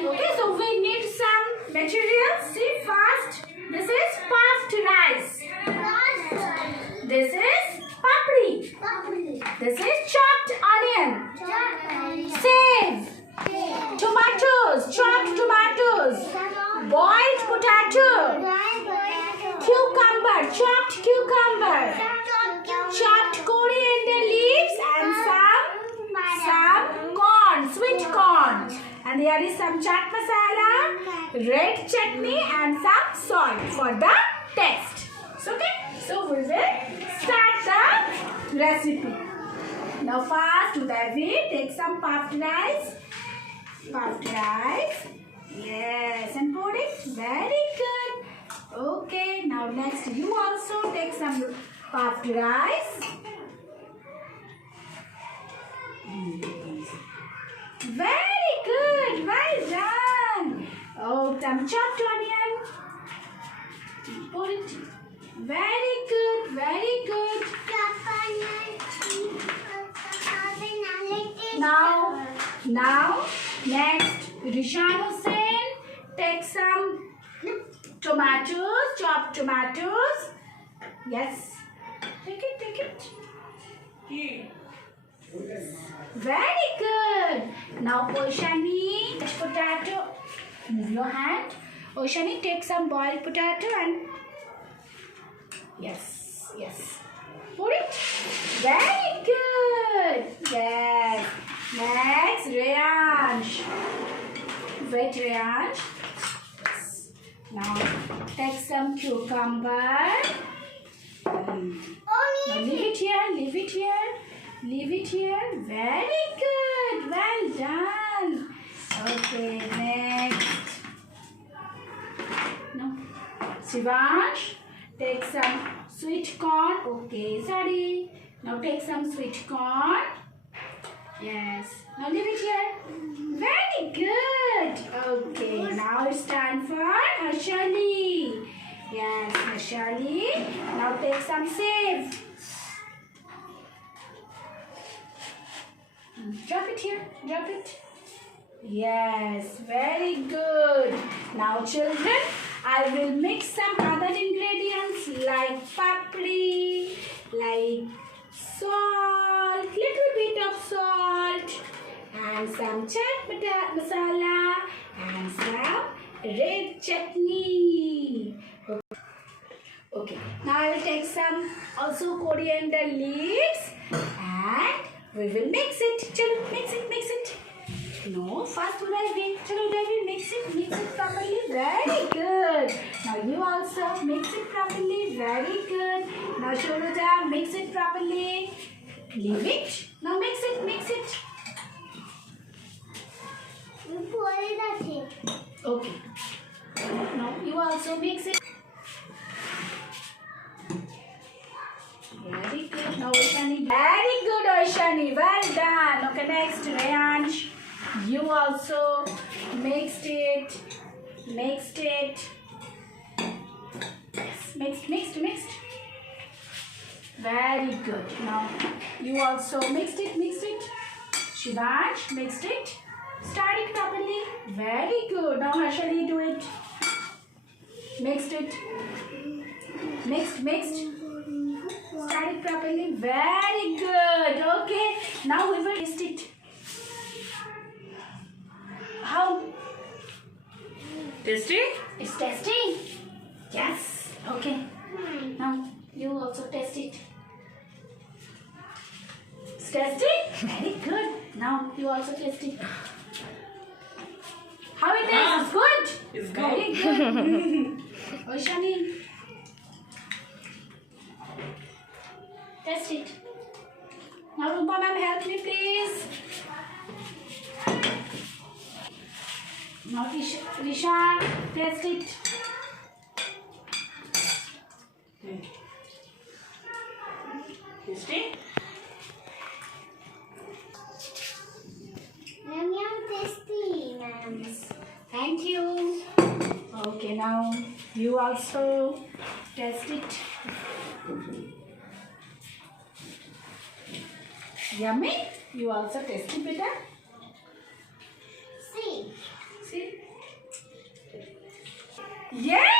Okay, so we need some materials. See, first, this is puffed rice. This is papri. This is chopped onion. Save. Tomatoes, chopped tomatoes. Boiled potato. Cucumber, chopped cucumber. Chopped coriander leaves and some corn, sweet corn. And there is some chaat masala, red chutney and some salt for the taste. Okay, so we will start the recipe. Now first we take some puffed rice. Yes, and put it. Very good. Okay, now next you also take some puffed rice. Very good. Well done. Oh, some chopped onion. Put it. Very good. Very good. Now, next, Rishan Hussain, take some tomatoes, chopped tomatoes. Yes. Take it. Very good. Now, Oishani, potato. Move your hand. Oishani, take some boiled potato and yes. Put it. Very good. Yes. Next, Reyansh. Wait, Reyansh. Now, take some cucumber. Now, leave it here. Very good. Well done. Okay, next. Now, Shivansh, take some sweet corn. Okay, sorry. Now, take some sweet corn. Yes. Now leave it here. Very good. Okay. Now it's time for Harshali. Yes, Harshali. Now take some save. Drop it here. Drop it. Yes. Very good. Now children, I will mix some other ingredients like papri, like salt, little bit of salt, and some chaat masala, and some red chutney. Okay, now I will take some also coriander leaves, and we will mix it. Chalo, mix it. No, first Uday mix it properly. Very good. Now you also mix it properly. Very good. Now Shoroja, mix it properly. Leave it. Now mix it. Okay. Now you also mix it. Very good. Now Oishani. Very good, Oishani. Well done. Okay, next Reyansh. You also mixed it. Yes, mixed. Very good. Now you also mixed it. Shivansh, mixed it. Start it properly. Very good. Now Harshali, do it. Mixed it. Mixed. Start it properly. Very good. Okay. Now we will taste it. How? Tasty? It's tasty. Yes. Okay. Now you also taste it. It's tasty? Very good. Now you also taste it. How it is? Good? It's good. Very good. Oishani. Taste it. Now Rupa ma'am, help me please. Now Rishan, taste it. Tasty? Tasty, ma'am. Thank you. Okay, now you also taste it. Yummy? You also taste it, beta? See. See? Yes.